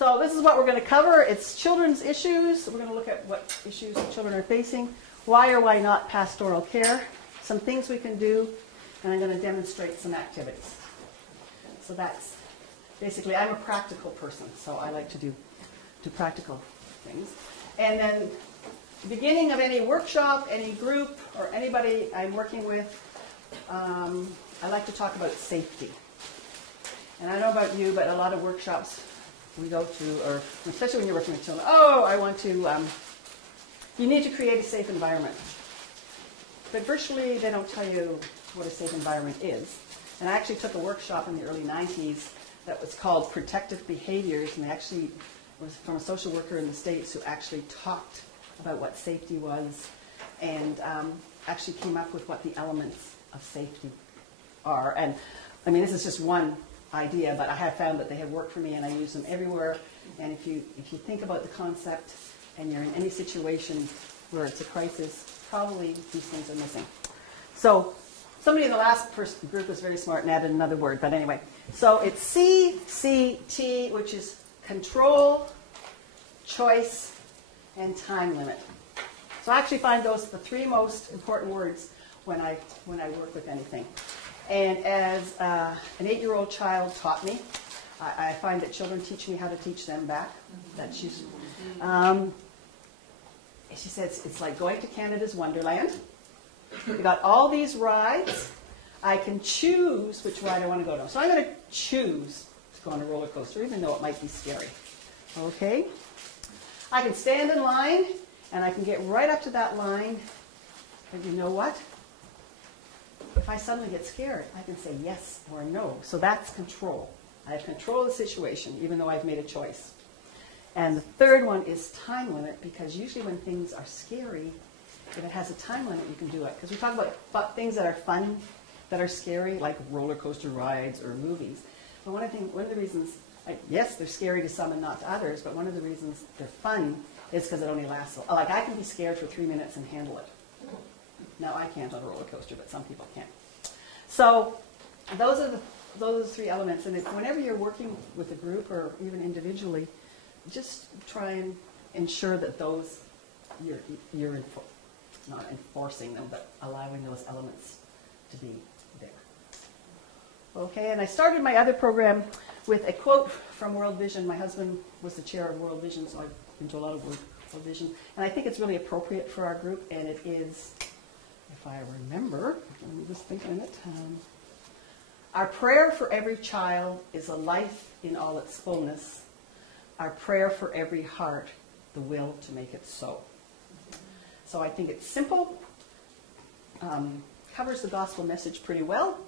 So this is what we're going to cover. It's children's issues. We're going to look at what issues children are facing, why or why not pastoral care, some things we can do, and I'm going to demonstrate some activities. So that's basically, I'm a practical person, so I like to do practical things. And then beginning of any workshop, any group, or anybody I'm working with, I like to talk about safety. And I don't know about you, but a lot of workshops we go to, or especially when you're working with children, you need to create a safe environment. But virtually they don't tell you what a safe environment is. And I actually took a workshop in the early 90s that was called Protective Behaviors, and it was from a social worker in the States who actually talked about what safety was and actually came up with what the elements of safety are. And I mean, this is just one idea, but I have found that they have worked for me and I use them everywhere. And if you think about the concept and you're in any situation where it's a crisis, probably these things are missing. So somebody in the last group was very smart and added another word, but anyway. So it's CCT, which is control, choice, and time limit. So I actually find those the three most important words when I work with anything. And as an 8-year-old child taught me, I find that children teach me how to teach them back. She says, it's like going to Canada's Wonderland. We got all these rides. I can choose which ride I want to go to. So I'm going to choose to go on a roller coaster, even though it might be scary. Okay? I can stand in line, and I can get right up to that line. And you know what? If I suddenly get scared, I can say yes or no. So that's control. I have control of the situation, even though I've made a choice. And the third one is time limit, because usually when things are scary, if it has a time limit, you can do it. Because we talk about things that are fun, that are scary, like roller coaster rides or movies. But one of the reasons, yes, they're scary to some and not to others, but one of the reasons they're fun is because it only lasts, like I can be scared for 3 minutes and handle it. Now I can't on a roller coaster, but some people can. So those are the three elements. And whenever you're working with a group or even individually, just try and ensure that those you're not enforcing them, but allowing those elements to be there. Okay, and I started my other program with a quote from World Vision. My husband was the chair of World Vision, so I've been to a lot of World Vision. And I think it's really appropriate for our group, and it is, if I remember, let me just think a minute. Our prayer for every child is a life in all its fullness. Our prayer for every heart, the will to make it so. So I think it's simple, covers the gospel message pretty well,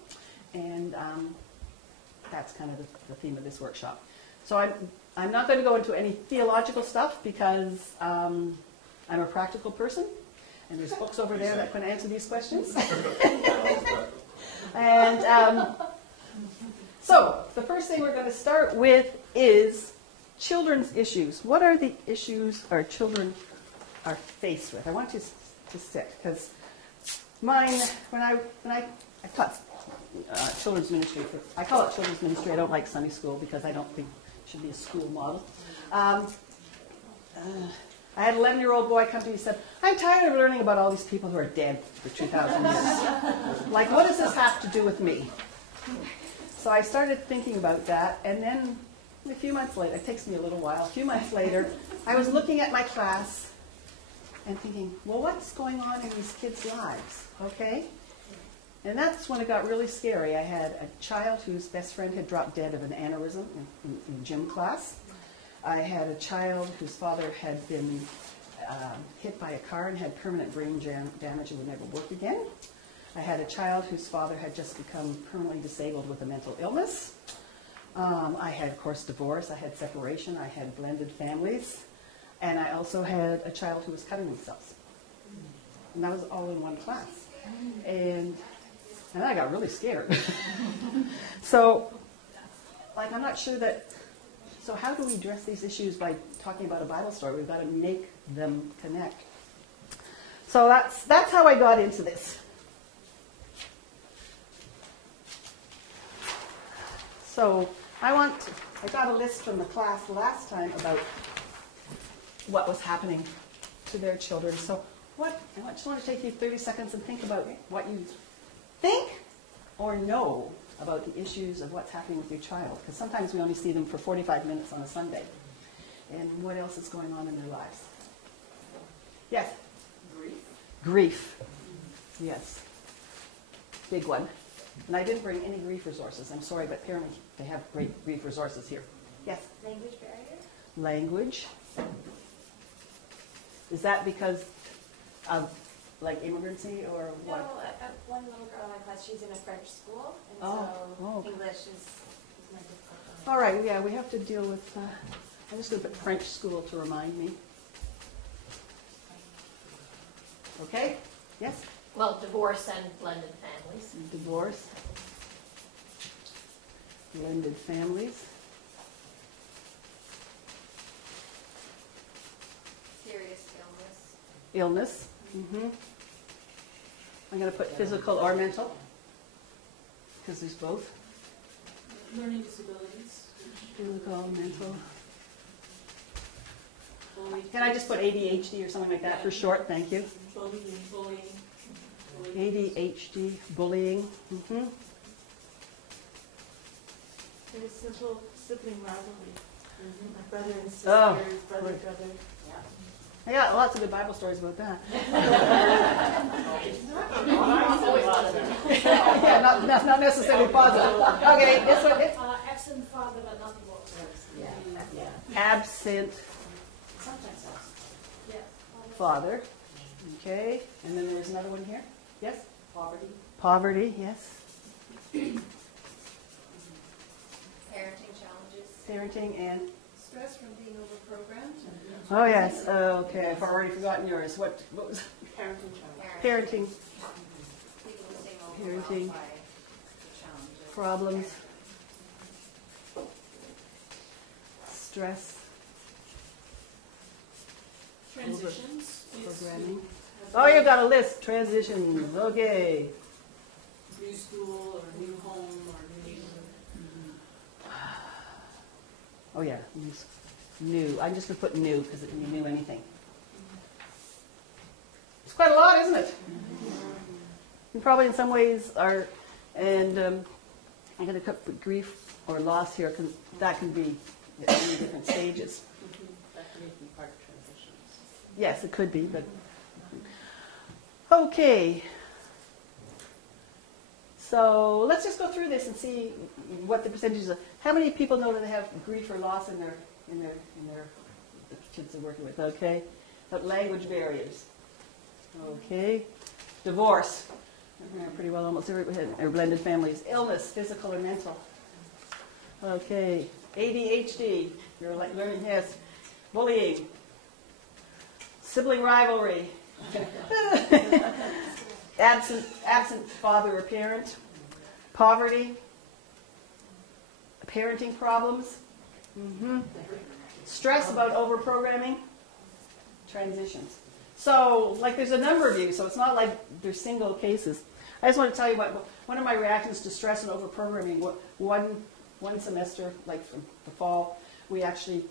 and that's kind of the theme of this workshop. So I'm not going to go into any theological stuff because I'm a practical person, and there's books over there that can answer these questions. And so the first thing we're going to start with is children's issues. What are the issues our children are faced with? I want you to sit, because mine, when I taught children's ministry, I call it children's ministry. I don't like Sunday school because I don't think it should be a school model. I had an 11-year-old boy come to me and said, I'm tired of learning about all these people who are dead for 2,000 years. Like, what does this have to do with me? So I started thinking about that, and then a few months later, it takes me a little while, a few months later, I was looking at my class and thinking, well, what's going on in these kids' lives, okay? And that's when it got really scary. I had a child whose best friend had dropped dead of an aneurysm in gym class. I had a child whose father had been hit by a car and had permanent brain damage and would never work again. I had a child whose father had just become permanently disabled with a mental illness. I had, of course, divorce. I had separation. I had blended families. And I also had a child who was cutting themselves. And that was all in one class. And I got really scared. So, like, I'm not sure that... So how do we address these issues by talking about a Bible story? We've got to make them connect. So that's how I got into this. So I want I got a list from the class last time about what was happening to their children. So I just want to take you 30 seconds and think about what you think or know about the issues of what's happening with your child. Because sometimes we only see them for 45 minutes on a Sunday. And what else is going on in their lives? Yes? Grief. Grief. Yes. Big one. And I didn't bring any grief resources. I'm sorry, but apparently they have great grief resources here. Yes? Language barrier. Language. Is that because of, like, immigrancy or what? No, one little girl in my class, she's in a French school, and Oh. English is my difficult one. All right, yeah, we have to deal with, I'm just going to put French school to remind me. Okay? Yes? Well, divorce and blended families. Divorce. Blended families. Serious illness. Illness. Mm-hmm. I'm going to put physical or mental, because there's both. Learning disabilities. Physical, mental. Bullying. Can I just put ADHD or something like that for short? Thank you. Bullying. ADHD, bullying. Mm-hmm. There's simple sibling rivalry. My brother and sister, Oh, brother. I got lots of good Bible stories about that. Yeah, not necessarily positive. Okay, this one. Absent father but not divorced. Absent Sometimes absent. Yeah. father. Okay, and then there was another one here. Yes? Poverty. Poverty, yes. Parenting challenges. Parenting and... Stress from being overprogrammed. Oh, yes. Okay, I've already forgotten yours. What was... Parenting child. Parenting People being Parenting. overwhelmed by the challenges. problems. Stress. Transitions. Programming. Oh, you've got a list. Transitions. Okay. New school or new home or new neighborhood. Oh, yeah. New. I'm just going to put new because it can be new anything. It's quite a lot, isn't it? And probably in some ways are, and I'm going to put grief or loss here. That can be at many different stages. That can be part of transitions. Yes, it could be, but... Okay. So let's just go through this and see what the percentages are. How many people know that they have grief or loss in their the kids they're working with? Okay. But language barriers. Okay. Divorce. Pretty well almost everybody or blended families. Illness, physical or mental. Okay. ADHD. You're like learning, yes. Bullying. Sibling rivalry. absent father or parent. Poverty. Parenting problems. Stress about overprogramming. Transitions. So, like, there's a number of you, so it's not like there's single cases. I just want to tell you what one of my reactions to stress and overprogramming. One semester, like from the fall, we actually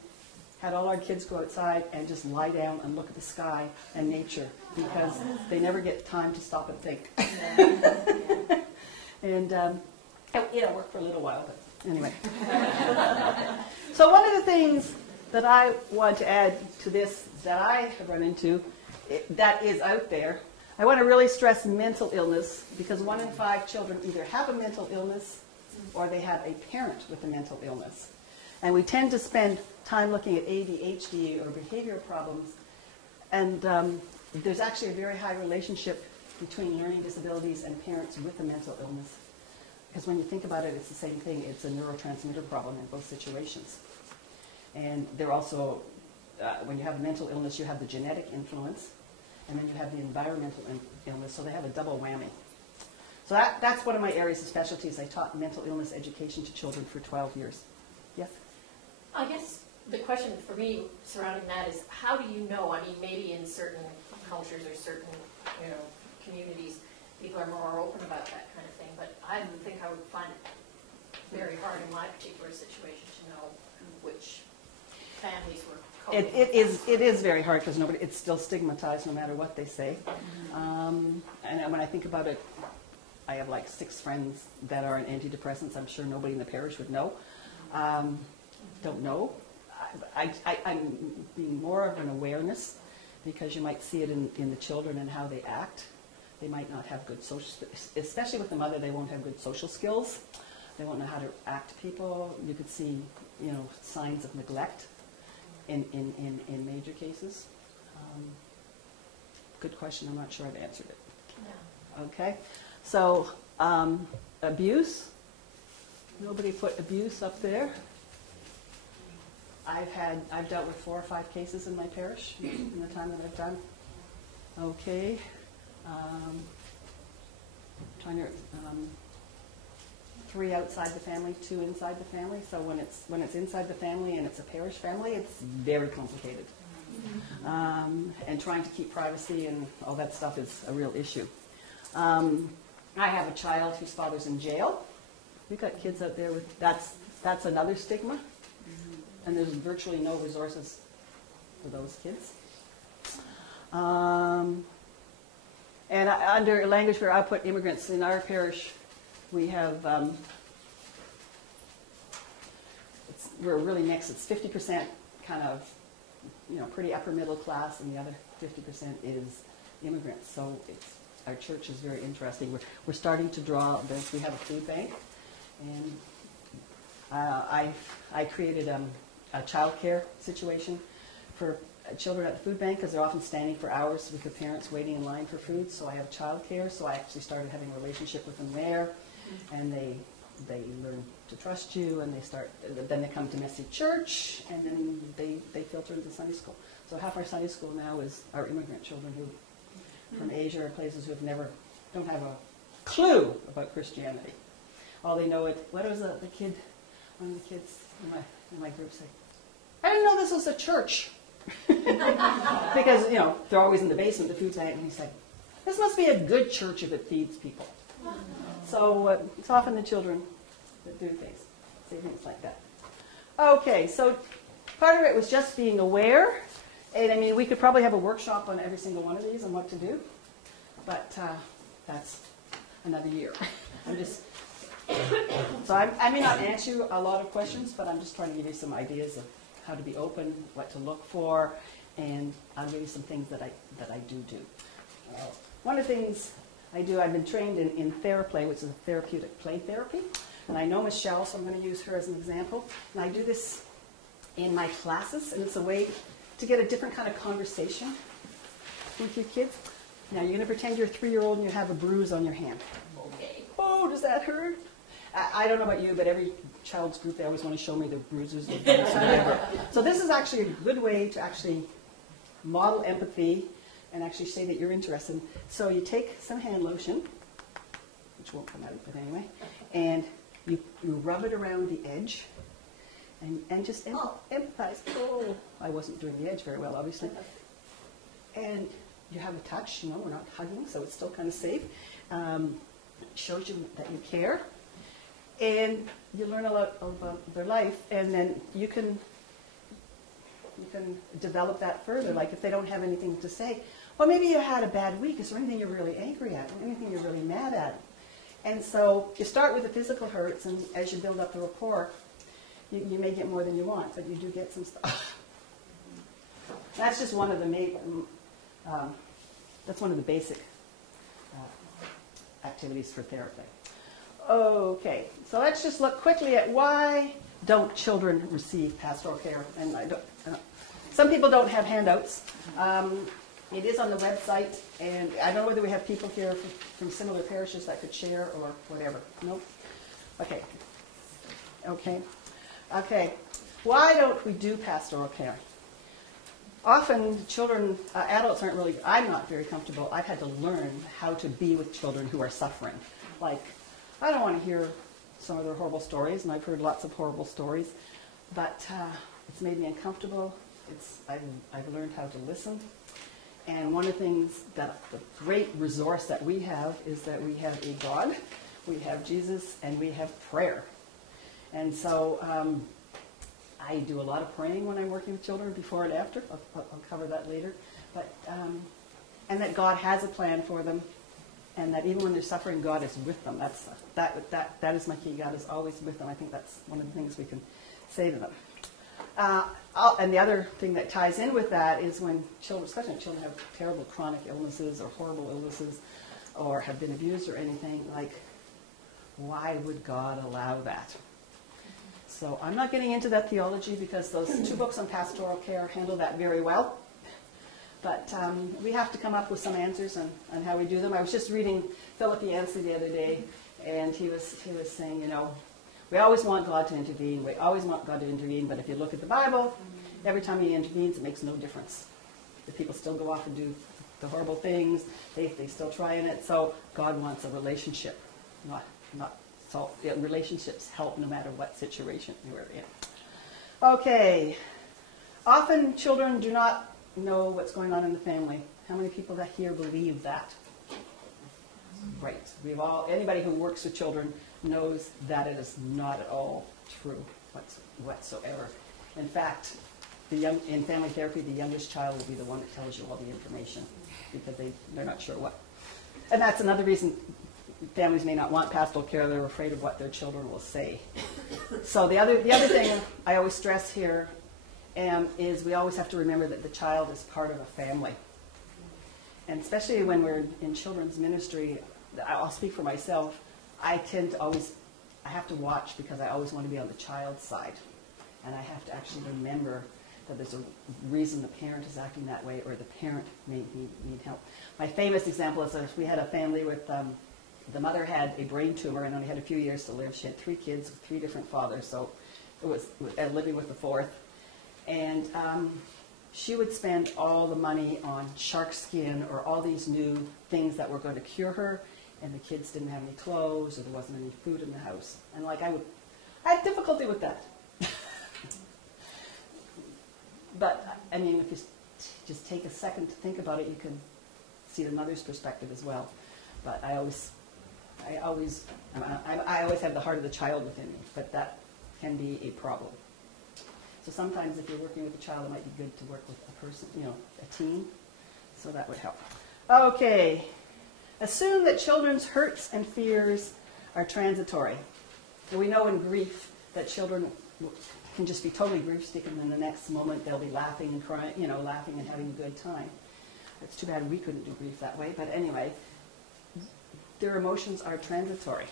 had all our kids go outside and just lie down and look at the sky and nature because they never get time to stop and think. And it worked for a little while, but anyway. So one of the things that I want to add to this that I have run into that is out there, I want to really stress mental illness because 1 in 5 children either have a mental illness or they have a parent with a mental illness. And we tend to spend time looking at ADHD or behavior problems, and there's actually a very high relationship between learning disabilities and parents with a mental illness. Because when you think about it, it's the same thing. It's a neurotransmitter problem in both situations. And they're also, when you have a mental illness, you have the genetic influence, and then you have the environmental illness, so they have a double whammy. So that's one of my areas of specialties. I taught mental illness education to children for 12 years. Yes? I guess the question for me surrounding that is, how do you know? I mean, maybe in certain cultures or certain, communities, people are more open about that kind of thing. But I think I would find it very hard in my particular situation to know which families were It, coping. it is very hard because it's still stigmatized no matter what they say. And when I think about it, I have like 6 friends that are on antidepressants. I'm sure nobody in the parish would know. Don't know. I'm being more of an awareness because you might see it in the children and how they act. They might not have good social, especially with the mother, they won't have good social skills. They won't know how to act to people. You could see, signs of neglect in major cases. Good question. I'm not sure I've answered it. Yeah. Okay. So, abuse. Nobody put abuse up there. I've dealt with 4 or 5 cases in my parish in the time that I've done. Okay. Trying to 3 outside the family, 2 inside the family. So when it's inside the family and it's a parish family, it's very complicated. And trying to keep privacy and all that stuff is a real issue. I have a child whose father's in jail. We've got kids out there with that's another stigma. And there's virtually no resources for those kids. And under language where I put immigrants in our parish, we have, we're really mixed. It's 50% kind of, pretty upper middle class, and the other 50% is immigrants. So our church is very interesting. We're starting to draw this. We have a food bank, and I created a child care situation for children at the food bank because they're often standing for hours with their parents waiting in line for food. So I have child care. So I actually started having a relationship with them there, and they learn to trust you, and then they come to Messy Church, and then they filter into Sunday school. So half our Sunday school now is our immigrant children who from Asia or places who don't have a clue about Christianity. All they know what was one of the kids in my group said, I didn't know this was a church. Because, they're always in the basement, the food bank, and he's like, this must be a good church if it feeds people. So it's often the children that do things, say things like that. Okay, so part of it was just being aware. And we could probably have a workshop on every single one of these and what to do. But that's another year. So I may not answer you a lot of questions, but I'm just trying to give you some ideas of how to be open, what to look for, and I'll give you some things that I do. One of the things I do, I've been trained in TheraPlay, which is a therapeutic play therapy. And I know Michelle, so I'm going to use her as an example. And I do this in my classes, and it's a way to get a different kind of conversation with your kids. Now, you're going to pretend you're a 3-year-old and you have a bruise on your hand. Okay. Oh, does that hurt? I don't know about you, but every child's group, they always want to show me their bruises. So this is actually a good way to actually model empathy and actually say that you're interested. So you take some hand lotion, which won't come out, but anyway, and you rub it around the edge and just empathize. Oh, I wasn't doing the edge very well, obviously. And you have a touch, we're not hugging, so it's still kind of safe. It shows you that you care. And you learn a lot about their life, and then you can develop that further. Like if they don't have anything to say, well, maybe you had a bad week. Is there anything you're really angry at? Or anything you're really mad at? And so you start with the physical hurts, and as you build up the rapport, you may get more than you want, but you do get some stuff. That's just one of the that's one of the basic activities for therapy. Okay, so let's just look quickly at why don't children receive pastoral care. And some people don't have handouts. It is on the website, and I don't know whether we have people here from similar parishes that could share or whatever. Nope. Okay. Why don't we do pastoral care? Often children, adults aren't really, I'm not very comfortable. I've had to learn how to be with children who are suffering. Like, I don't want to hear some of their horrible stories, and I've heard lots of horrible stories, but it's made me uncomfortable. I've learned how to listen. And one of the things that the great resource that we have is that we have a God, we have Jesus, and we have prayer. And so I do a lot of praying when I'm working with children, before and after. I'll cover that later. But and that God has a plan for them, and that even when they're suffering, God is with them. That is my key. God is always with them. I think that's one of the things we can say to them. And the other thing that ties in with that is when children, especially when children have terrible chronic illnesses or horrible illnesses, or have been abused or anything, like, why would God allow that? So I'm not getting into that theology, because those 2 books on pastoral care handle that very well. But we have to come up with some answers on how we do them. I was just reading Philip Yancey the other day, and he was saying, we always want God to intervene. We always want God to intervene, but if you look at the Bible, every time He intervenes, it makes no difference. The people still go off and do the horrible things. They still try in it. So God wants a relationship, not so. Relationships help no matter what situation you're in. Okay. Often children do not know what's going on in the family. How many people that here believe that? Right. Anybody who works with children knows that it is not at all true whatsoever. In fact, in family therapy, the youngest child will be the one that tells you all the information, because they're not sure what. And that's another reason families may not want pastoral care. They're afraid of what their children will say. So the other thing I always stress here is we always have to remember that the child is part of a family. And especially when we're in children's ministry, I'll speak for myself, I have to watch, because I always want to be on the child's side. And I have to actually remember that there's a reason the parent is acting that way, or the parent may need help. My famous example is that we had a family with, the mother had a brain tumor and only had a few years to live. She had 3 kids with 3 different fathers, so it was living with the 4th. And she would spend all the money on shark skin or all these new things that were going to cure her, and the kids didn't have any clothes, or there wasn't any food in the house. And I had difficulty with that. But I mean, if you just take a second to think about it, you can see the mother's perspective as well. But I always have the heart of the child within me, but that can be a problem. So sometimes if you're working with a child, it might be good to work with a person, a team. So that would help. Okay. Assume that children's hurts and fears are transitory. And we know in grief that children can just be totally grief-stricken, and the next moment they'll be laughing and crying, laughing and having a good time. It's too bad we couldn't do grief that way, but anyway, their emotions are transitory,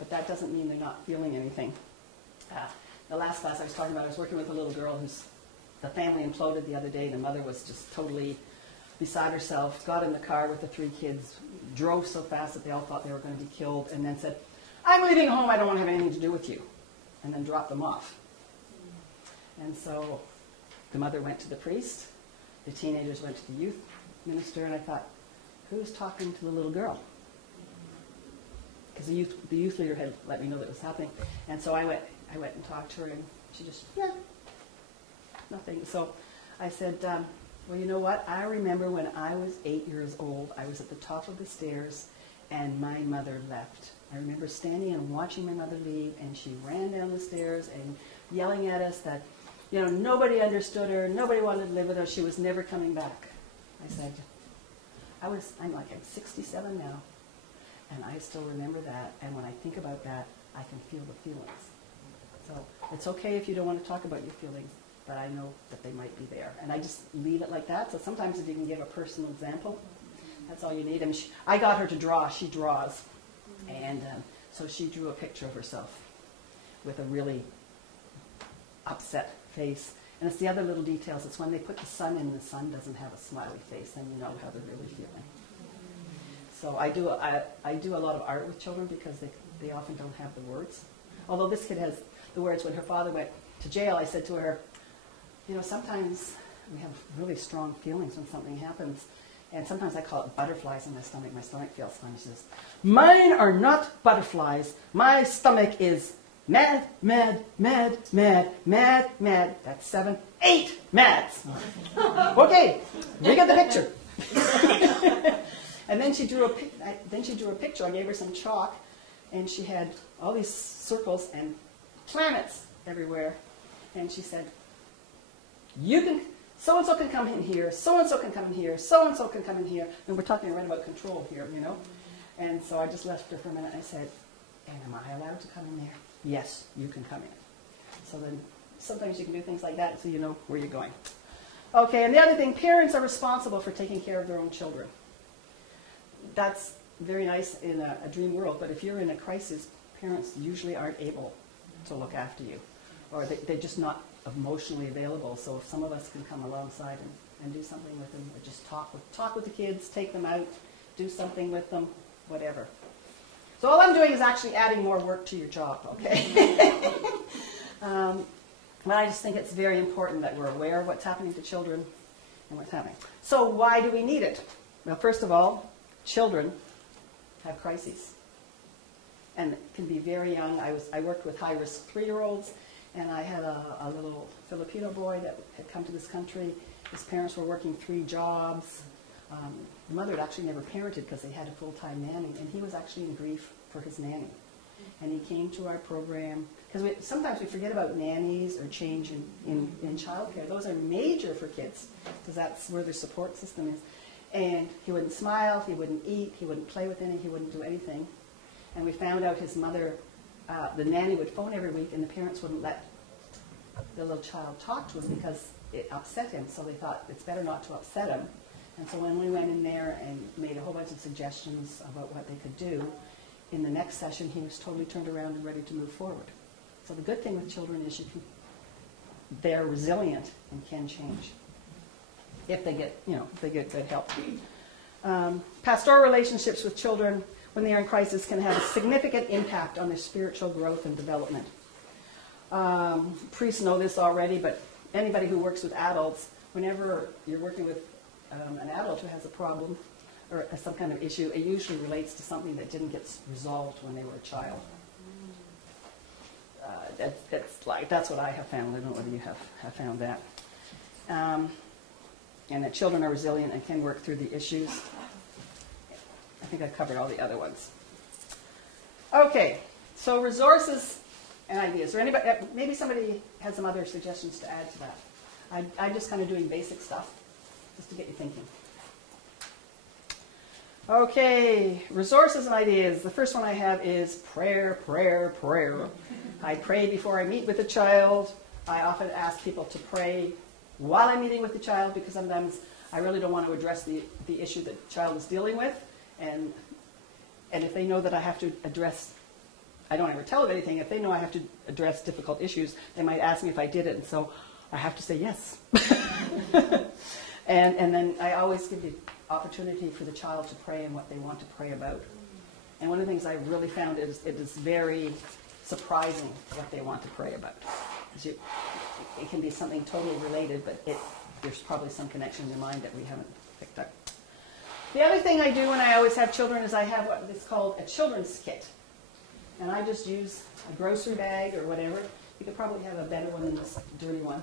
but that doesn't mean they're not feeling anything. The last class I was talking about, I was working with a little girl the family imploded the other day. The mother was just totally beside herself, got in the car with the 3 kids, drove so fast that they all thought they were going to be killed, and then said, "I'm leaving home, I don't want to have anything to do with you," and then dropped them off. And so the mother went to the priest, the teenagers went to the youth minister, and I thought, who's talking to the little girl? Because the youth leader had let me know that was happening. And so I went and talked to her, and she just, nothing. So I said, well, you know what? I remember when I was 8 years old, I was at the top of the stairs, and my mother left. I remember standing and watching my mother leave, and she ran down the stairs and yelling at us that, nobody understood her, nobody wanted to live with her, she was never coming back. I said, I'm 67 now, and I still remember that, and when I think about that, I can feel the feelings. So it's okay if you don't want to talk about your feelings, but I know that they might be there. And I just leave it like that. So sometimes if you can give a personal example, that's all you need. I mean, I got her to draw. She draws. And so she drew a picture of herself with a really upset face. And it's the other little details. It's when they put the sun in, the sun doesn't have a smiley face, then you know how they're really feeling. So I do a lot of art with children because they often don't have the words. Although this kid has the words. When her father went to jail, I said to her, sometimes we have really strong feelings when something happens. And sometimes I call it butterflies in my stomach. My stomach feels funny. She says, "Mine are not butterflies. My stomach is mad, mad, mad, mad, mad, mad." That's 7, 8 mads. Okay, we got the picture. And then she drew a picture. I gave her some chalk, and she had all these circles, and planets everywhere. And she said, you can, so-and-so can come in here, so-and-so can come in here, so-and-so can come in here. And we're talking right about control here, you know. And so I just left her for a minute and I said, and am I allowed to come in there? Yes, you can come in. So then sometimes you can do things like that so you know where you're going. Okay, and the other thing, parents are responsible for taking care of their own children. That's very nice in a dream world, but if you're in a crisis, parents usually aren't able to look after you, or they're just not emotionally available. So if some of us can come alongside and do something with them, or just talk with the kids, take them out, do something with them, whatever. So all I'm doing is actually adding more work to your job, okay? But I just think it's very important that we're aware of what's happening to children and what's happening. So why do we need it? Well, first of all, children have crises. And it can be very young. I worked with high-risk 3-year-olds, and I had a little Filipino boy that had come to this country. His parents were working 3 jobs. The mother had actually never parented because they had a full-time nanny, and he was actually in grief for his nanny. And he came to our program, because sometimes we forget about nannies or change in childcare. Those are major for kids, because that's where their support system is. And he wouldn't smile, he wouldn't eat, he wouldn't play with any, he wouldn't do anything. And we found out his mother, the nanny would phone every week, and the parents wouldn't let the little child talk to him because it upset him. So they thought it's better not to upset him. And so when we went in there and made a whole bunch of suggestions about what they could do, in the next session he was totally turned around and ready to move forward. So the good thing with children is they're resilient and can change if they get, if they get good help. Pastoral relationships with children when they are in crisis can have a significant impact on their spiritual growth and development. Priests know this already, but anybody who works with adults, whenever you're working with an adult who has a problem or some kind of issue, it usually relates to something that didn't get resolved when they were a child. That's what I have found. I don't know whether you have found that. And that children are resilient and can work through the issues. I think I've covered all the other ones. Okay, so resources and ideas. Or anybody, maybe somebody has some other suggestions to add to that. I'm just kind of doing basic stuff, just to get you thinking. Okay, resources and ideas. The first one I have is prayer, prayer, prayer. I pray before I meet with a child. I often ask people to pray while I'm meeting with the child, because sometimes I really don't want to address the issue that the child is dealing with. And if they know that I have to address, I don't ever tell them anything, if they know I have to address difficult issues, they might ask me if I did it, and so I have to say yes. and then I always give the opportunity for the child to pray and what they want to pray about. And one of the things I really found is it is very surprising what they want to pray about. It can be something totally related, but there's probably some connection in your mind that we haven't picked up. The other thing I do when I always have children is I have what is called a children's kit. And I just use a grocery bag or whatever. You could probably have a better one than this dirty one.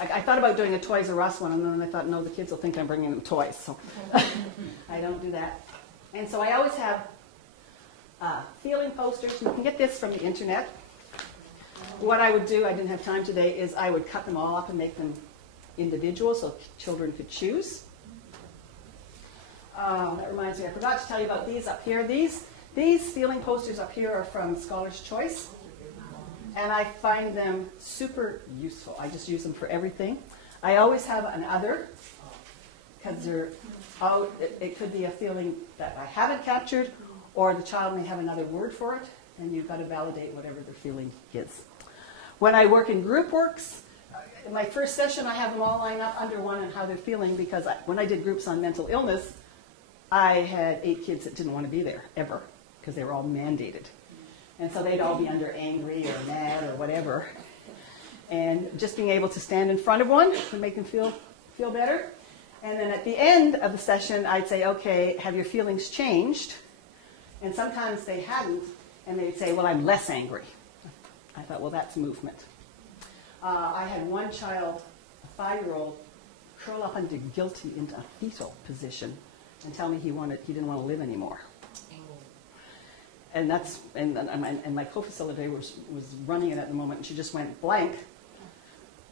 I thought about doing a Toys R Us one, and then I thought, no, the kids will think I'm bringing them toys. So I don't do that. And so I always have feeling posters. You can get this from the internet. What I would do, I didn't have time today, is I would cut them all up and make them individual so children could choose. That reminds me, I forgot to tell you about these up here. These feeling posters up here are from Scholar's Choice, and I find them super useful. I just use them for everything. I always have an other, because it could be a feeling that I haven't captured, or the child may have another word for it, and you've got to validate whatever their feeling is. When I work in group works, in my first session I have them all line up under one and how they're feeling, because when I did groups on mental illness, I had 8 kids that didn't want to be there, ever, because they were all mandated. And so they'd all be under angry or mad or whatever. And just being able to stand in front of one would make them feel better. And then at the end of the session, I'd say, okay, have your feelings changed? And sometimes they hadn't, and they'd say, well, I'm less angry. I thought, well, that's movement. I had one child, a 5-year-old, curl up under guilty into a fetal position and tell me he didn't want to live anymore. and my co-facilitator was running it at the moment, and she just went blank.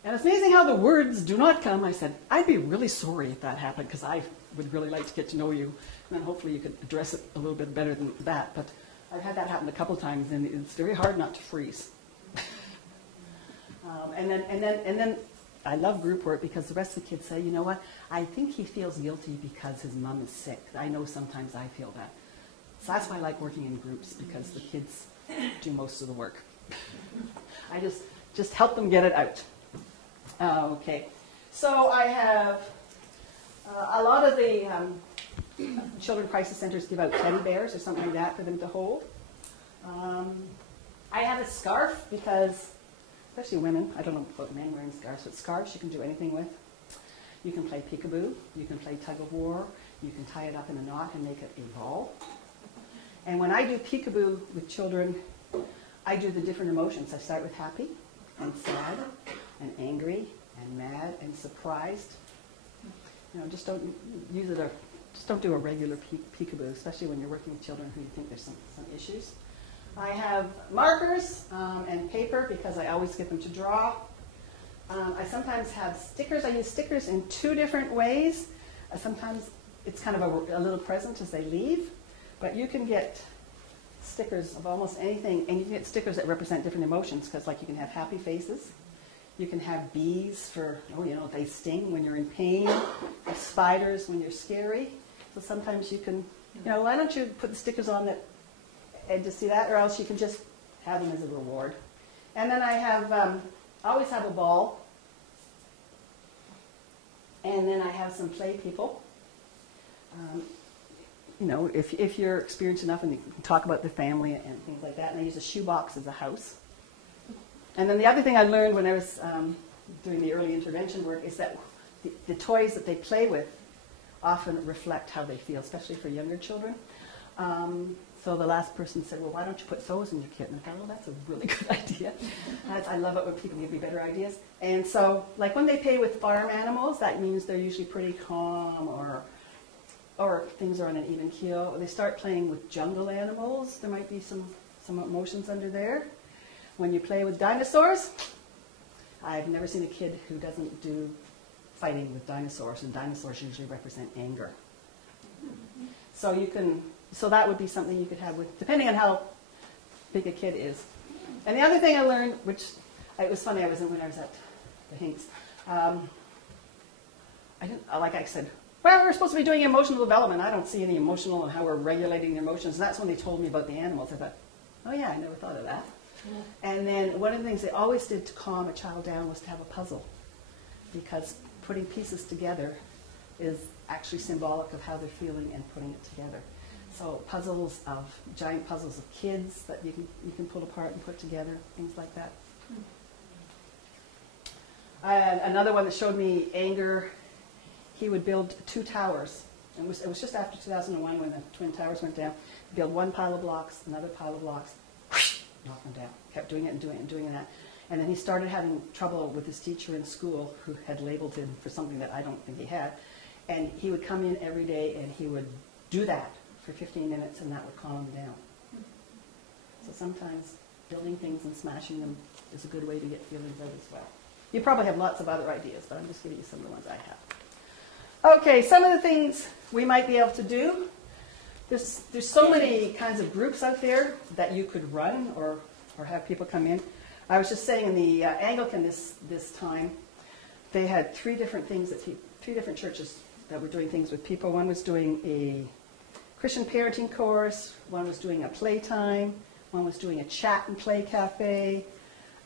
And it's amazing how the words do not come. I said, I'd be really sorry if that happened, because I would really like to get to know you, and then hopefully you could address it a little bit better than that. But I've had that happen a couple of times, and it's very hard not to freeze. And then I love group work, because the rest of the kids say, you know what, I think he feels guilty because his mom is sick. I know sometimes I feel that. So that's why I like working in groups, because the kids do most of the work. I just help them get it out. Okay, so I have a lot of the children crisis centers give out teddy bears or something like that for them to hold. I have a scarf, because especially women, I don't know about men wearing scarves, but scarves you can do anything with. You can play peekaboo, you can play tug of war, you can tie it up in a knot and make it a ball. And when I do peekaboo with children, I do the different emotions. I start with happy and sad and angry and mad and surprised. You know, just don't use it, just don't do a regular peekaboo, especially when you're working with children who you think there's some issues. I have markers and paper, because I always get them to draw. I sometimes have stickers. I use stickers in two different ways. Sometimes it's kind of a little present as they leave, but you can get stickers of almost anything, and you can get stickers that represent different emotions, because like you can have happy faces. You can have bees for, they sting when you're in pain, spiders when you're scary. So sometimes you can, why don't you put the stickers on that and to see that, or else you can just have them as a reward. And then I have, always have a ball. And then I have some play people. If you're experienced enough, and you can talk about the family and things like that. And I use a shoebox as a house. And then the other thing I learned when I was doing the early intervention work is that the toys that they play with often reflect how they feel, especially for younger children. So the last person said, well, why don't you put those in your kit? And I thought, well, that's a really good idea. I love it when people give me better ideas. And so, like when they play with farm animals, that means they're usually pretty calm, or things are on an even keel. Or they start playing with jungle animals, there might be some emotions under there. When you play with dinosaurs, I've never seen a kid who doesn't do fighting with dinosaurs, and dinosaurs usually represent anger. So that would be something you could have with, depending on how big a kid is. And the other thing I learned, which it was funny, when I was at the Hinks, like I said, well, we're supposed to be doing emotional development. I don't see any emotional and how we're regulating the emotions. And that's when they told me about the animals. I thought, oh yeah, I never thought of that. Yeah. And then one of the things they always did to calm a child down was to have a puzzle, because putting pieces together is actually symbolic of how they're feeling and putting it together. So giant puzzles of kids that you can pull apart and put together, things like that. Another one that showed me anger, he would build 2 towers. It was just after 2001 when the Twin Towers went down. He'd build one pile of blocks, another pile of blocks, knock them down. Kept doing it and doing it and doing that. And then he started having trouble with his teacher in school, who had labeled him for something that I don't think he had. And he would come in every day and he would do that for 15 minutes, and that would calm him down. So sometimes building things and smashing them is a good way to get feelings out as well. You probably have lots of other ideas, but I'm just giving you some of the ones I have. Okay, some of the things we might be able to do. There's so many kinds of groups out there that you could run or have people come in. I was just saying in the Anglican this time, they had 3 different things, 3 different churches that were doing things with people. One was doing a Christian parenting course, one was doing a playtime, one was doing a chat and play cafe,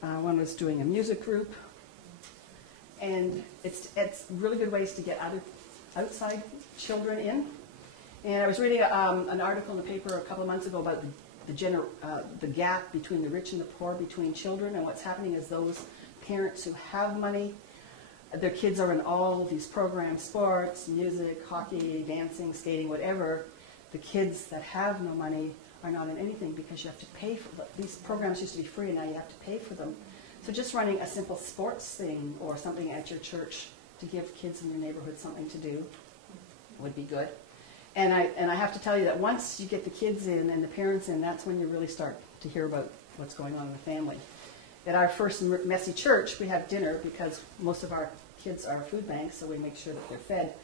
one was doing a music group. And it's really good ways to get outside children in. And I was reading an article in the paper a couple of months ago about the gap between the rich and the poor between children, and what's happening is those parents who have money, their kids are in all of these programs, sports, music, hockey, dancing, skating, whatever. The kids that have no money are not in anything because you have to pay for them. These programs used to be free, and now you have to pay for them. So just running a simple sports thing or something at your church to give kids in your neighborhood something to do would be good. And I have to tell you that once you get the kids in and the parents in, that's when you really start to hear about what's going on in the family. At our first messy church, we have dinner because most of our kids are food banks, so we make sure that they're fed.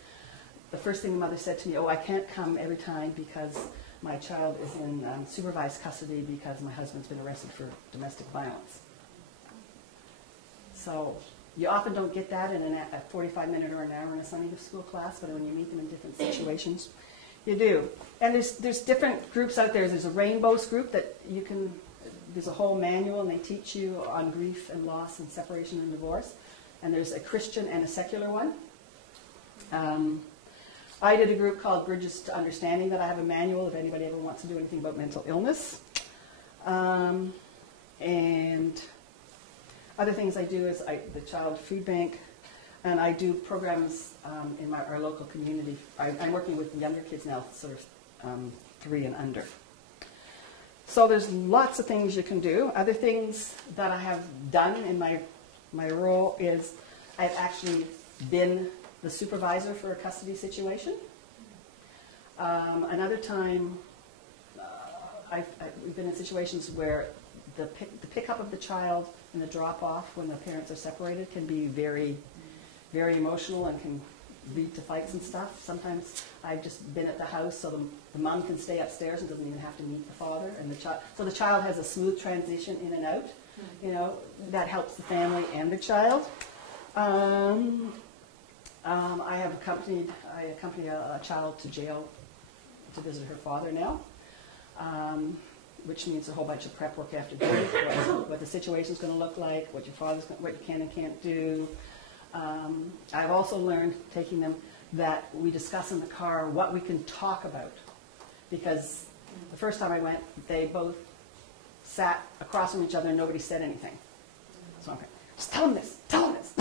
The first thing the mother said to me, "Oh, I can't come every time because my child is in supervised custody because my husband's been arrested for domestic violence." So you often don't get that in a 45-minute or an hour in a Sunday school class, but when you meet them in different situations, you do. And there's different groups out there. There's a Rainbows group that you can, there's a whole manual, and they teach you on grief and loss and separation and divorce. And there's a Christian and a secular one. I did a group called Bridges to Understanding that I have a manual if anybody ever wants to do anything about mental illness. And other things I do is the Child Food Bank, and I do programs in our local community. I'm working with younger kids now, sort of 3 and under. So there's lots of things you can do. Other things that I have done in my role is I've actually been the supervisor for a custody situation. Another time, we've been in situations where the pickup of the child and the drop-off when the parents are separated can be very, very emotional and can lead to fights and stuff. Sometimes I've just been at the house so the mom can stay upstairs and doesn't even have to meet the father, and so the child has a smooth transition in and out. You know, that helps the family and the child. I accompany a child to jail to visit her father now, which means a whole bunch of prep work after dinner, what the situation's going to look like, what you can and can't do. I've also learned, taking them, that we discuss in the car what we can talk about, because the first time I went, they both sat across from each other and nobody said anything. So I'm like, just tell them this, tell them this.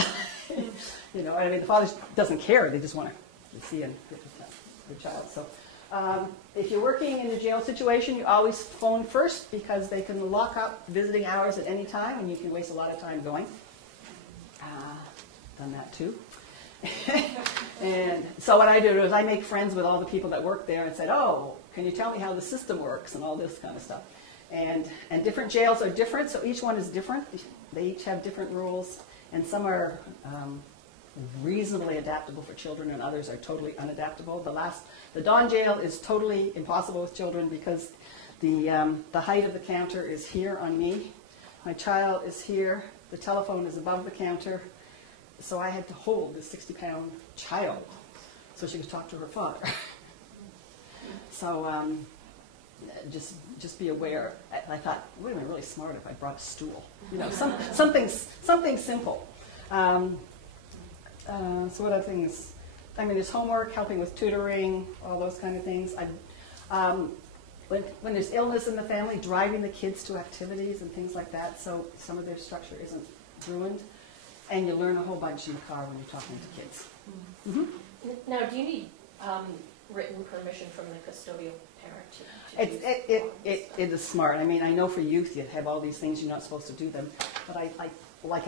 You know, I mean, the father doesn't care. They just want to see and get the child. So if you're working in a jail situation, you always phone first because they can lock up visiting hours at any time and you can waste a lot of time going. Done that too. And so what I do is I make friends with all the people that work there and said, "Oh, can you tell me how the system works?" and all this kind of stuff. And different jails are different, so each one is different. They each have different rules, and some are reasonably adaptable for children, and others are totally unadaptable. The Dawn jail is totally impossible with children because the height of the counter is here on me. My child is here. The telephone is above the counter. So I had to hold this 60-pound child so she could talk to her father. So just be aware. I thought, it would have been really smart if I brought a stool. You know, something simple. So what other things? I mean, there's homework, helping with tutoring, all those kind of things. When there's illness in the family, driving the kids to activities and things like that, so some of their structure isn't ruined. And you learn a whole bunch in the car when you're talking to kids. Mm-hmm. Now, do you need written permission from the custodial parent It is smart. I mean, I know for youth you have all these things, you're not supposed to do them, but I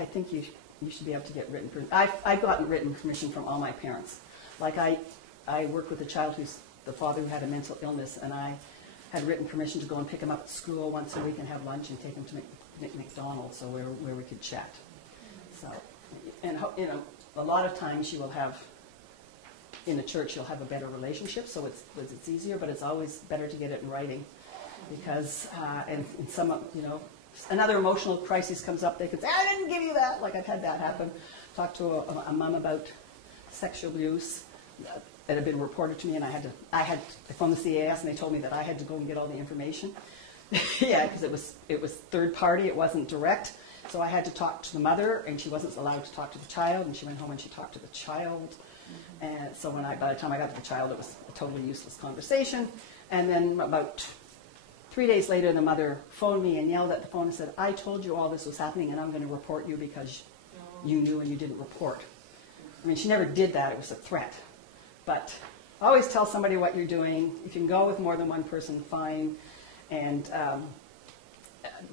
think you should be able to get written permission. I've gotten written permission from all my parents. Like I worked with a child the father who had a mental illness, and I had written permission to go and pick him up at school once a week and have lunch and take him to McDonald's, so where we could chat. So, and you know, a lot of times you will have, in the church, you'll have a better relationship, so it's easier, but it's always better to get it in writing, because, and some, you know, another emotional crisis comes up, they could say, "I didn't give you that." Like I've had that happen. Talked to a mom about sexual abuse that had been reported to me, and I phoned the CECE, and they told me that I had to go and get all the information. Yeah, because it was third party, it wasn't direct. So I had to talk to the mother, and she wasn't allowed to talk to the child, and she went home and she talked to the child. And so by the time I got to the child, it was a totally useless conversation. And then about 3 days later, the mother phoned me and yelled at the phone and said, "I told you all this was happening, and I'm going to report you because you knew and you didn't report." I mean, she never did that. It was a threat. But always tell somebody what you're doing. If you can go with more than one person, fine. And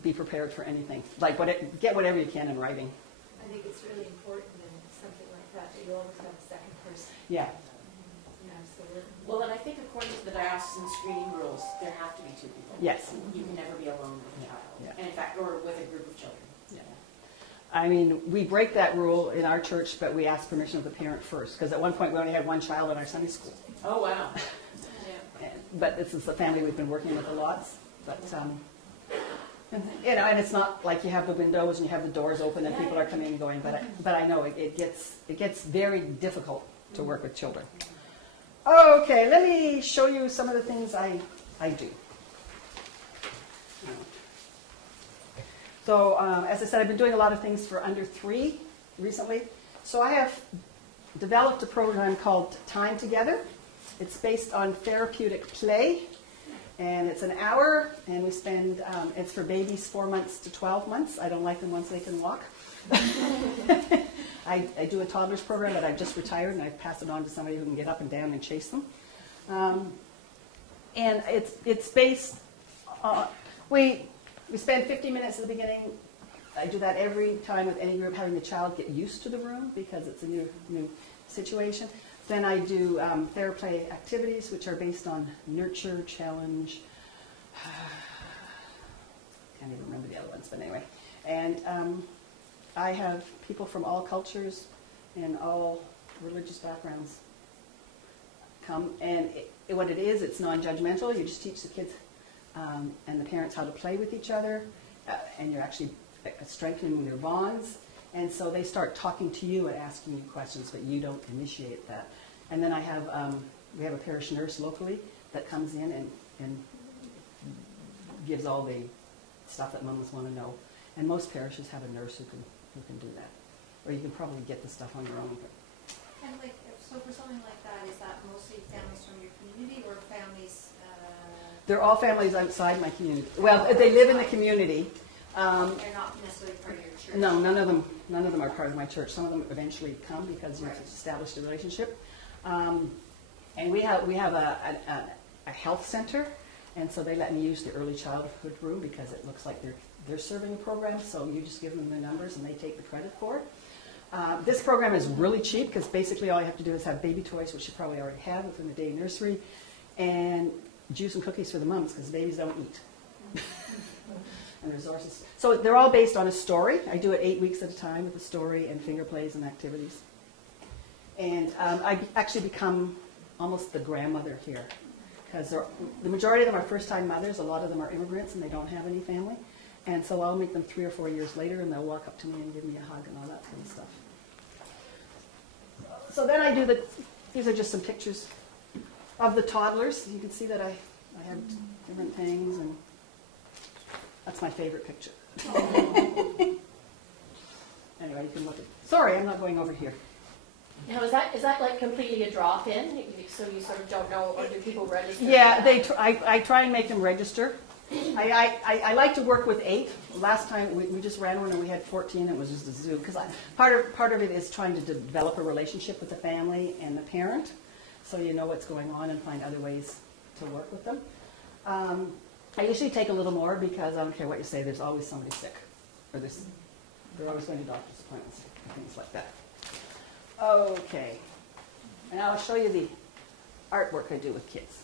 be prepared for anything. Like get whatever you can in writing. I think it's really important in something like that you always have a second person. Yeah. Absolutely. Well, and I think according to the diocesan screening rules, there have to be two people. Yes. You can never be alone with a child. Yeah. And in fact, or with a group of children. Yeah. I mean, we break that rule in our church, but we ask permission of the parent first, because at one point we only had one child in our Sunday school. Oh, wow. But this is the family we've been working with a lot. But, you know, and it's not like you have the windows and you have the doors open and people are coming and going, but I know it gets very difficult to work with children. Okay, let me show you some of the things I do. So, as I said, I've been doing a lot of things for under 3 recently. So I have developed a program called Time Together. It's based on therapeutic play, and it's an hour, and we spend, it's for babies 4 months to 12 months. I don't like them once they can walk. I do a toddlers program, but I've just retired, and I've passed it on to somebody who can get up and down and chase them. And it's based on, we spend 50 minutes at the beginning. I do that every time with any group, having the child get used to the room because it's a new situation. Then I do therapy activities, which are based on nurture, challenge. Can't even remember the other ones, but anyway. And I have people from all cultures and all religious backgrounds come. And what it is, it's non-judgmental. You just teach the kids and the parents how to play with each other, and you're actually strengthening their bonds. And so they start talking to you and asking you questions, but you don't initiate that. And then I have, we have a parish nurse locally that comes in and gives all the stuff that mums want to know. And most parishes have a nurse who can do that. Or you can probably get the stuff on your own. And like, so for something like that, is that mostly families from your community or families? They're all families outside my community. Well, they live in the community. They're not necessarily part of your church. No, none of them are part of my church. Some of them eventually come because you've established a relationship. And we have a health center, and so they let me use the early childhood room because it looks like they're serving a program. So you just give them the numbers and they take the credit for it. This program is really cheap because basically all you have to do is have baby toys, which you probably already have within the day nursery, and juice and cookies for the mums because babies don't eat. And resources. So they're all based on a story. I do it 8 weeks at a time with a story and finger plays and activities. And I actually become almost the grandmother here because the majority of them are first-time mothers. A lot of them are immigrants and they don't have any family. And so I'll meet them 3 or 4 years later and they'll walk up to me and give me a hug and all that kind of stuff. So then I do these are just some pictures of the toddlers. You can see that I have different things, and that's my favorite picture. Anyway, you can look at. Sorry, I'm not going over here. Now, is that like completely a drop-in? So you sort of don't know, or do people register? Yeah, I try and make them register. I like to work with 8. Last time we just ran one and we had 14. It was just a zoo because part of it is trying to develop a relationship with the family and the parent, so you know what's going on and find other ways to work with them. I usually take a little more because I don't care what you say. There's always somebody sick, or they're always going to doctor's appointments, things like that. Okay, and I'll show you the artwork I do with kids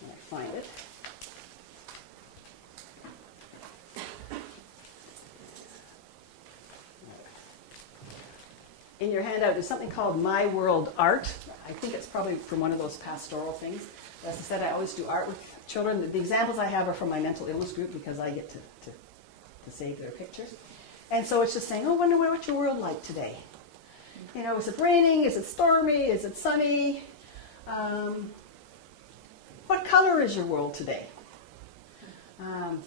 when I find it. In your handout is something called My World Art. I think it's probably from one of those pastoral things. As I said, I always do art with children. The examples I have are from my mental illness group because I get to save their pictures. And so it's just saying, oh, wonder what's your world like today? You know, is it raining? Is it stormy? Is it sunny? What color is your world today?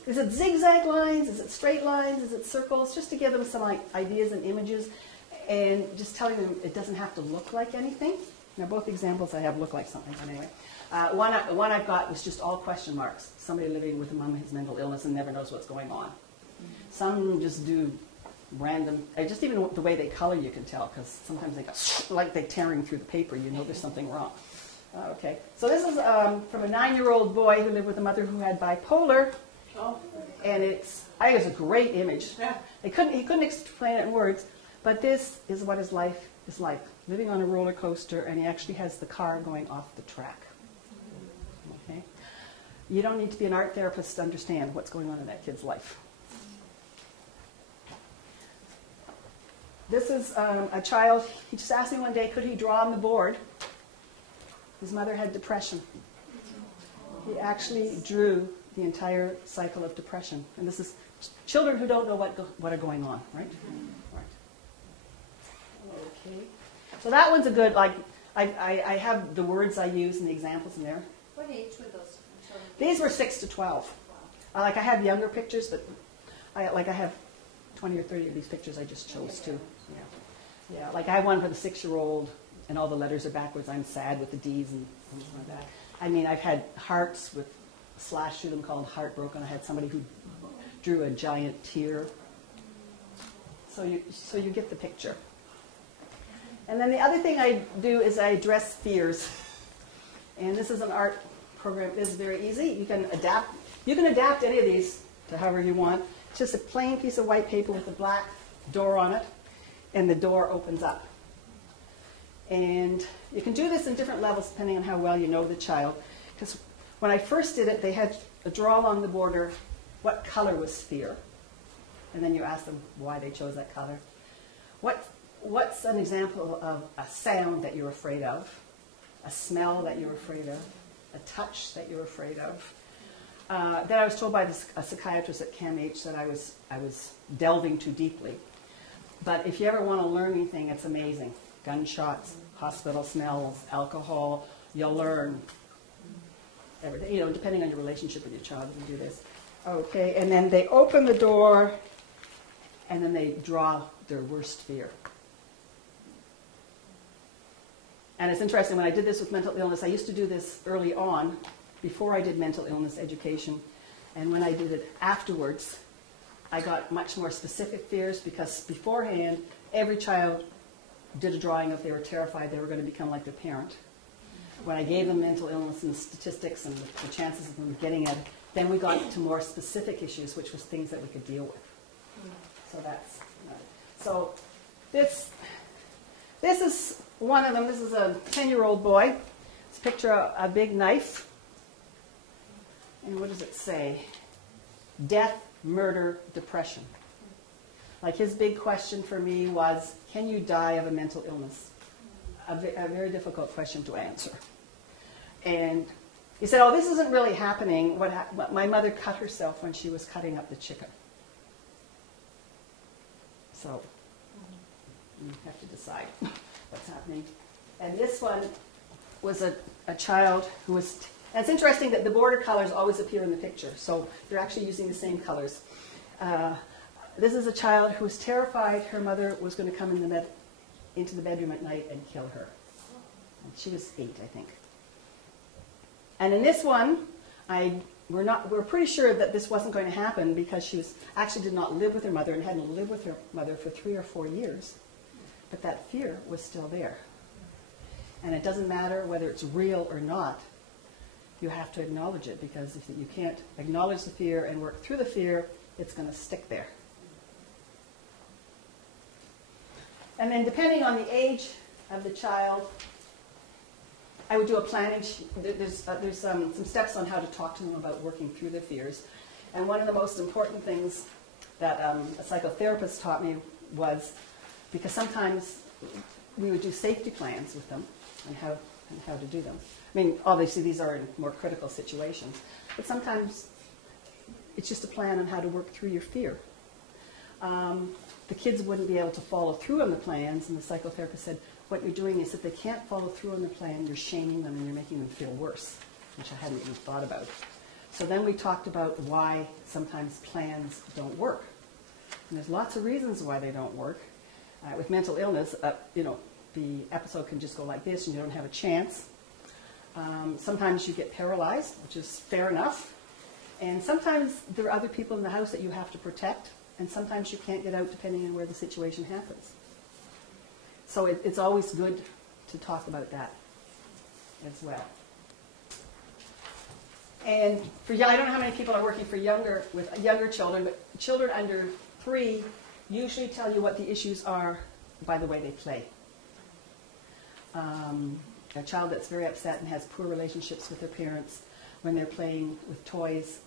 Is it zigzag lines? Is it straight lines? Is it circles? Just to give them some ideas and images, and just telling them it doesn't have to look like anything. Now, both examples I have look like something, but anyway. One I've got was just all question marks. Somebody living with a mom who has mental illness and never knows what's going on. Some just do random, just even the way they color you can tell, because sometimes they go like they're tearing through the paper. You know there's something wrong. Okay, so this is from a 9-year-old boy who lived with a mother who had bipolar. Oh. And I think it's a great image. Yeah. He couldn't explain it in words, but this is what his life is like living on a roller coaster, and he actually has the car going off the track. Okay? You don't need to be an art therapist to understand what's going on in that kid's life. This is a child, he just asked me one day, could he draw on the board? His mother had depression. He actually drew the entire cycle of depression. And this is children who don't know what are going on, right? Right. Okay. So that one's a good, like, I have the words I use and the examples in there. What age were those children? These were 6 to 12. Like, I have younger pictures, but I have 20 or 30 of these pictures I just chose to. Yeah. Yeah. Like, I have one for the 6-year-old, and all the letters are backwards. I'm sad with the D's and things like that. I mean, I've had hearts with slash through them called heartbroken. I had somebody who drew a giant tear. So you get the picture. And then the other thing I do is I address fears. And this is an art program. It's very easy. You can adapt. You can adapt any of these to however you want. It's just a plain piece of white paper with a black door on it, and the door opens up. And you can do this in different levels depending on how well you know the child. Because when I first did it, they had a draw along the border what color was fear. And then you ask them why they chose that color. What's an example of a sound that you're afraid of? A smell that you're afraid of? A touch that you're afraid of? Then I was told by a psychiatrist at CAMH that I was delving too deeply. But if you ever want to learn anything, it's amazing. Gunshots, hospital smells, alcohol, you'll learn everything. You know, depending on your relationship with your child, you can do this. Okay, and then they open the door, and then they draw their worst fear. And it's interesting, when I did this with mental illness, I used to do this early on, before I did mental illness education. And when I did it afterwards, I got much more specific fears, because beforehand, every child did a drawing if they were terrified they were going to become like their parent. When I gave them mental illness and statistics and the chances of them getting it, then we got to more specific issues, which was things that we could deal with. So that's so this is one of them. This is a 10-year-old boy. It's a picture of a big knife. And what does it say? Death, murder, depression. Like, his big question for me was, can you die of a mental illness? A very difficult question to answer. And he said, oh, this isn't really happening. My mother cut herself when she was cutting up the chicken. So you have to decide what's happening. And this one was a child who was, and it's interesting that the border colors always appear in the picture. So they're actually using the same colors. This is a child who was terrified her mother was going to come into the bedroom at night and kill her. And she was 8, I think. And in this one, we're pretty sure that this wasn't going to happen, because she actually did not live with her mother and hadn't lived with her mother for 3 or 4 years. But that fear was still there. And it doesn't matter whether it's real or not. You have to acknowledge it, because if you can't acknowledge the fear and work through the fear, it's going to stick there. And then depending on the age of the child, I would do a planning. There's some steps on how to talk to them about working through the fears. And one of the most important things that a psychotherapist taught me was, because sometimes we would do safety plans with them and how to do them. I mean, obviously these are in more critical situations, but sometimes it's just a plan on how to work through your fear. The kids wouldn't be able to follow through on the plans, and the psychotherapist said, what you're doing is, if they can't follow through on the plan, you're shaming them and you're making them feel worse, which I hadn't even thought about. So then we talked about why sometimes plans don't work. And there's lots of reasons why they don't work. With mental illness, the episode can just go like this and you don't have a chance. Sometimes you get paralyzed, which is fair enough. And sometimes there are other people in the house that you have to protect, and sometimes you can't get out depending on where the situation happens. So it's always good to talk about that as well. And I don't know how many people are working with younger children, but children under 3 usually tell you what the issues are by the way they play. A child that's very upset and has poor relationships with their parents, when they're playing with toys,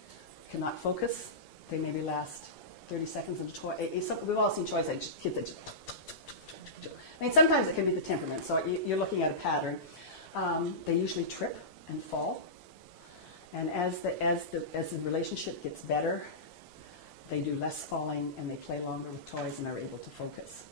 cannot focus. They maybe last 30 seconds in a toy. We've all seen toys like kids that just... I mean, sometimes it can be the temperament, so you're looking at a pattern. They usually trip and fall. And as the relationship gets better, they do less falling and they play longer with toys and are able to focus.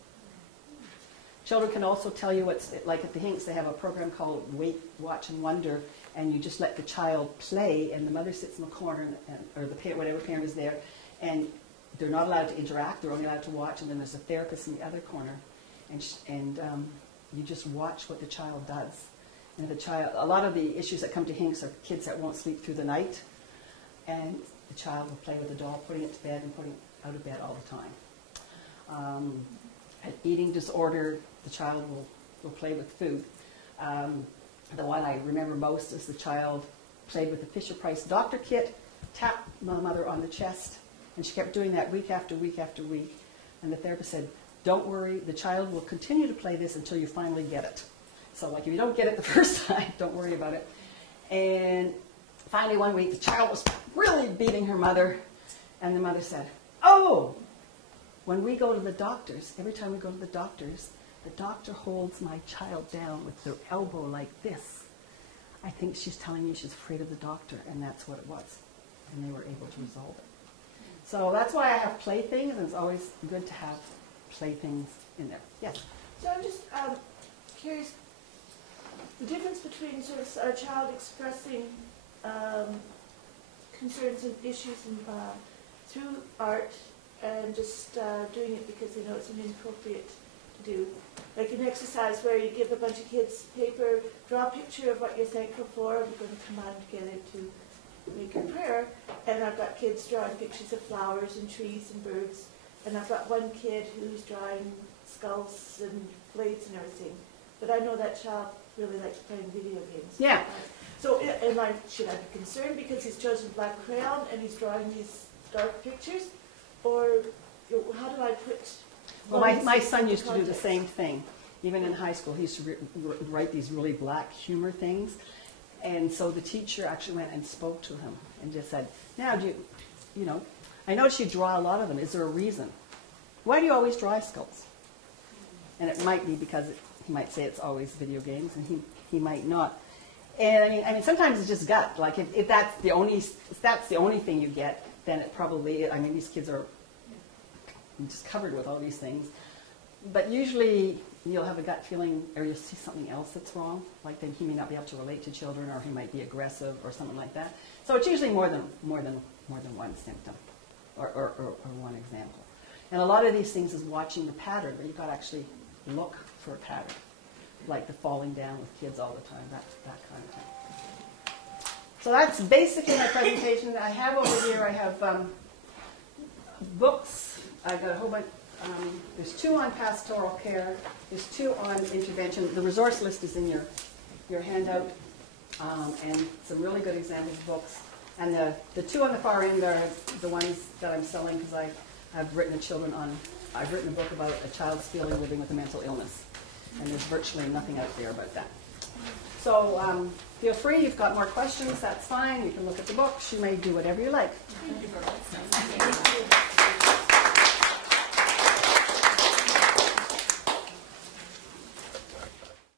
Children can also tell you what's like at the Hinks. They have a program called Wait, Watch, and Wonder, and you just let the child play, and the mother sits in the corner, or the parent, whatever parent is there, and they're not allowed to interact. They're only allowed to watch, and then there's a therapist in the other corner, and you just watch what the child does. And the child, a lot of the issues that come to Hinks are kids that won't sleep through the night, and the child will play with the doll, putting it to bed and putting it out of bed all the time. An eating disorder, the child will play with food. The one I remember most is the child played with the Fisher-Price doctor kit, tapped my mother on the chest, and she kept doing that week after week after week. And the therapist said, don't worry, the child will continue to play this until you finally get it. So like if you don't get it the first time, don't worry about it. And finally one week, the child was really beating her mother, and the mother said, oh, when we go to the doctors, every time we go to the doctor holds my child down with their elbow like this. I think she's telling me she's afraid of the doctor, and that's what it was. And they were able to resolve it. So that's why I have playthings, and it's always good to have playthings in there. Yes? So I'm just curious, the difference between sort of a child expressing concerns and issues through art and just doing it because they know it's something appropriate to do. Like an exercise where you give a bunch of kids paper, draw a picture of what you're thankful for, and we're going to combine together to make a prayer. And I've got kids drawing pictures of flowers and trees and birds. And I've got one kid who's drawing skulls and blades and everything. But I know that child really likes playing video games. Yeah. So should I be concerned because he's chosen black crayon and he's drawing these dark pictures? Or how do I put... Well, my son used to do the same thing. Even in high school, he used to write these really black humor things. And so the teacher actually went and spoke to him and just said, now, I noticed you draw a lot of them. Is there a reason? Why do you always draw skulls? And it might be because he might say it's always video games, and he might not. And I mean, sometimes it's just gut. Like if that's the only thing you get, then it probably, I mean, these kids are just covered with all these things. But usually you'll have a gut feeling, or you'll see something else that's wrong. Like then he may not be able to relate to children, or he might be aggressive, or something like that. So it's usually more than one symptom, or one example. And a lot of these things is watching the pattern, but you've got to actually look for a pattern, like the falling down with kids all the time, that kind of thing. So that's basically my presentation. I have over here, I have books. I've got a whole bunch. There's 2 on pastoral care. There's 2 on intervention. The resource list is in your handout, and some really good examples of books. And the 2 on the far end are the ones that I'm selling because I've written I've written a book about a child's feeling living with a mental illness, and there's virtually nothing out there about that. So feel free. You've got more questions, that's fine. You can look at the books. You may do whatever you like. Thank you very much.